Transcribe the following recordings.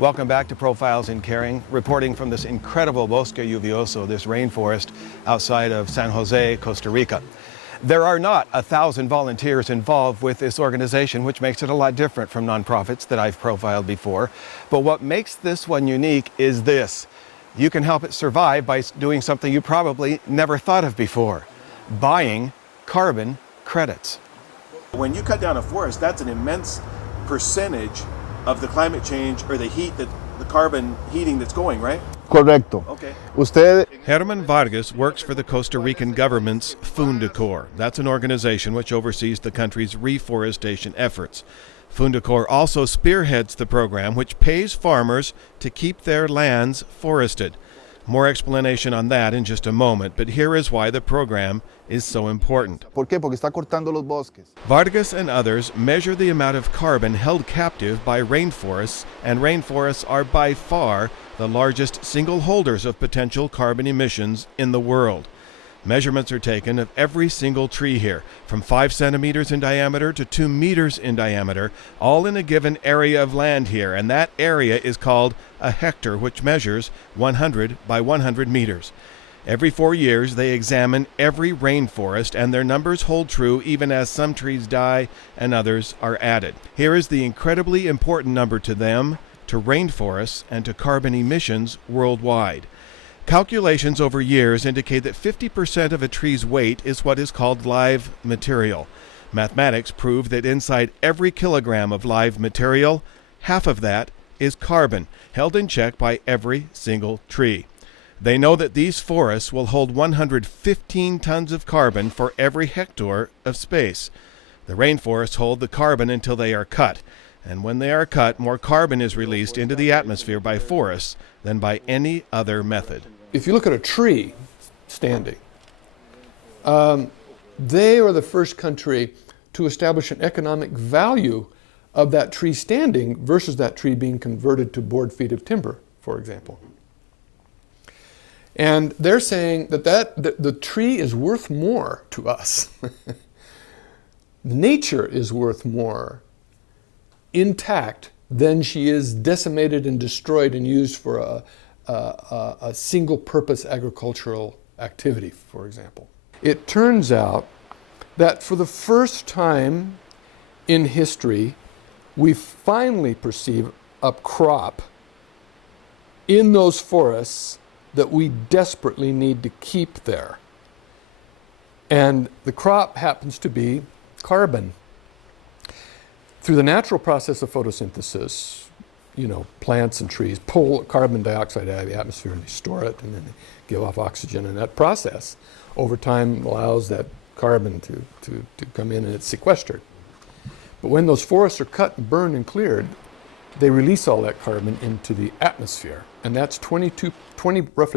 Welcome back to Profiles in Caring, reporting from this incredible Bosque Lluvioso, this rainforest outside of San Jose, Costa Rica. There are not 1,000 volunteers involved with this organization, which makes it a lot different from nonprofits that I've profiled before. But what makes this one unique is this. You can help it survive by doing something you probably never thought of before: buying carbon credits. When you cut down a forest, that's an immense percentage of the climate change or the heat, the carbon heating that's going, right? Correcto. Okay. Herman Vargas works for the Costa Rican government's Fundacor. That's an organization which oversees the country's reforestation efforts. Fundacor also spearheads the program, which pays farmers to keep their lands forested. More explanation on that in just a moment, but here is why the program is so important. ¿Por qué? Porque está cortando los bosques. Vargas and others measure the amount of carbon held captive by rainforests, and rainforests are by far the largest single holders of potential carbon emissions in the world. Measurements are taken of every single tree here, from 5 centimeters in diameter to 2 meters in diameter, all in a given area of land here, and that area is called a hectare, which measures 100 by 100 meters. Every 4 years, they examine every rainforest, and their numbers hold true even as some trees die and others are added. Here is the incredibly important number to them, to rainforests, and to carbon emissions worldwide. Calculations over years indicate that 50% of a tree's weight is what is called live material. Mathematics prove that inside every kilogram of live material, half of that is carbon, held in check by every single tree. They know that these forests will hold 115 tons of carbon for every hectare of space. The rainforests hold the carbon until they are cut, and when they are cut, more carbon is released into the atmosphere by forests than by any other method. If you look at a tree standing, they are the first country to establish an economic value of that tree standing versus that tree being converted to board feet of timber, for example. And they're saying that the tree is worth more to us. Nature is worth more intact than she is decimated and destroyed and used for a single-purpose agricultural activity, for example. It turns out that for the first time in history, we finally perceive a crop in those forests that we desperately need to keep there. And the crop happens to be carbon. Through the natural process of photosynthesis, plants and trees pull carbon dioxide out of the atmosphere and they store it and then they give off oxygen. And that process over time allows that carbon to come in and it's sequestered. But when those forests are cut and burned and cleared, they release all that carbon into the atmosphere. And that's roughly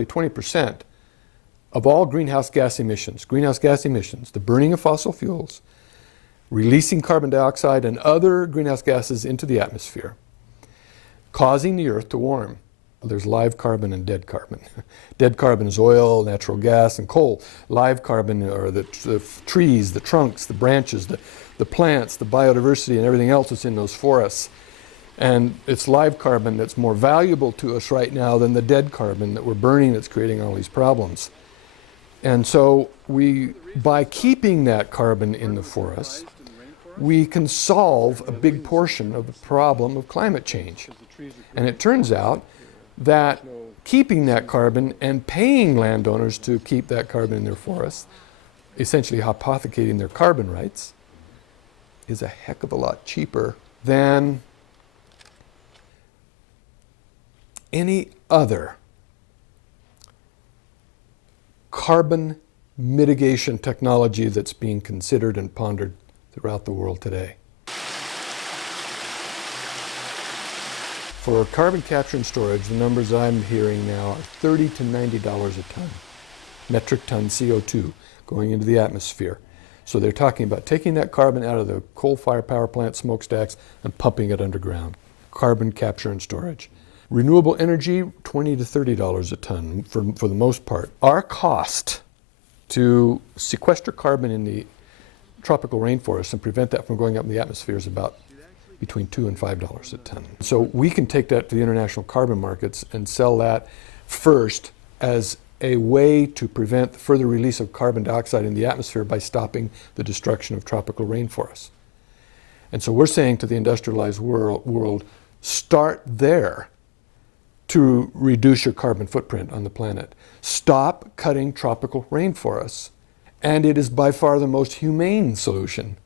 20% of all greenhouse gas emissions. Greenhouse gas emissions, the burning of fossil fuels, releasing carbon dioxide and other greenhouse gases into the atmosphere, causing the earth to warm. There's live carbon and dead carbon. Dead carbon is oil, natural gas, and coal. Live carbon are the trees, the trunks, the branches, the plants, the biodiversity, and everything else that's in those forests. And it's live carbon that's more valuable to us right now than the dead carbon that we're burning that's creating all these problems. And so by keeping that carbon in the forests, we can solve a big portion of the problem of climate change. And it turns out that keeping that carbon and paying landowners to keep that carbon in their forests, essentially hypothecating their carbon rights, is a heck of a lot cheaper than any other carbon mitigation technology that's being considered and pondered throughout the world today. For carbon capture and storage, the numbers I'm hearing now are $30 to $90 a ton, metric ton CO2 going into the atmosphere. So they're talking about taking that carbon out of the coal-fired power plant smokestacks and pumping it underground. Carbon capture and storage. Renewable energy, $20 to $30 a ton for the most part. Our cost to sequester carbon in the tropical rainforests and prevent that from going up in the atmosphere is about between $2 and $5 a ton. So we can take that to the international carbon markets and sell that first as a way to prevent the further release of carbon dioxide in the atmosphere by stopping the destruction of tropical rainforests. And so we're saying to the industrialized world, start there to reduce your carbon footprint on the planet. Stop cutting tropical rainforests. And it is by far the most humane solution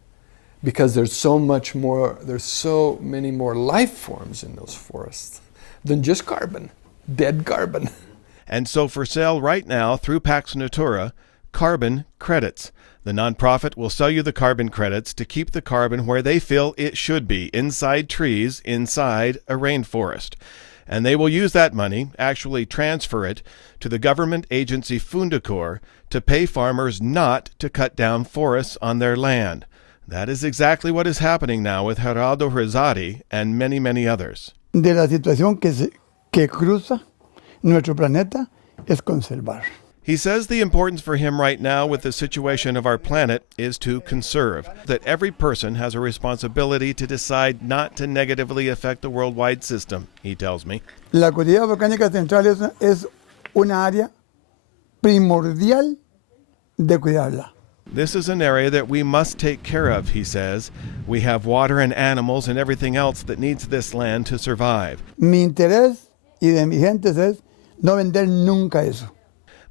because there's so many more life forms in those forests than just carbon, dead carbon. And so for sale right now through Pax Natura, carbon credits. The nonprofit will sell you the carbon credits to keep the carbon where they feel it should be, inside trees, inside a rainforest. And they will use that money, actually transfer it, to the government agency Fundacor to pay farmers not to cut down forests on their land. That is exactly what is happening now with Geraldo Rizzotti and many, many others. De la situación que cruza nuestro planeta es conservar. He says the importance for him right now with the situation of our planet is to conserve, that every person has a responsibility to decide not to negatively affect the worldwide system, he tells me. La cordillera volcánica central es una área primordial de cuidarla. This is an area that we must take care of, he says. We have water and animals and everything else that needs this land to survive. Mi interés y de mi gente es no vender nunca eso.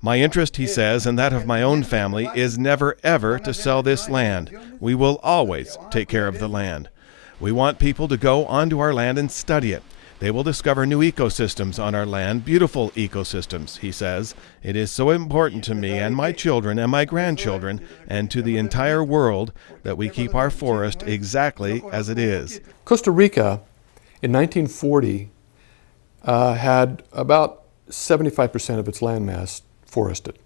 My interest, he says, and that of my own family, is never ever to sell this land. We will always take care of the land. We want people to go onto our land and study it. They will discover new ecosystems on our land, beautiful ecosystems, he says. It is so important to me and my children and my grandchildren and to the entire world that we keep our forest exactly as it is. Costa Rica in 1940 had about 75% of its landmass forested.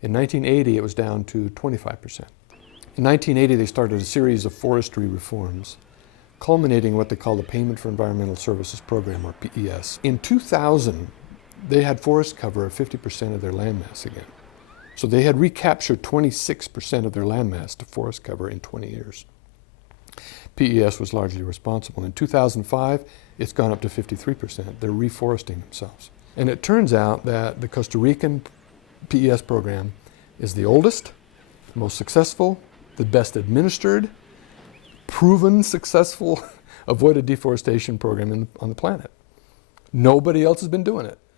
In 1980, it was down to 25%. In 1980, they started a series of forestry reforms, culminating what they call the Payment for Environmental Services Program, or PES. In 2000, they had forest cover of 50% of their landmass again. So they had recaptured 26% of their landmass to forest cover in 20 years. PES was largely responsible. In 2005, it's gone up to 53%. They're reforesting themselves. And it turns out that the Costa Rican PES program is the oldest, most successful, the best administered, proven successful avoided deforestation program on the planet. Nobody else has been doing it.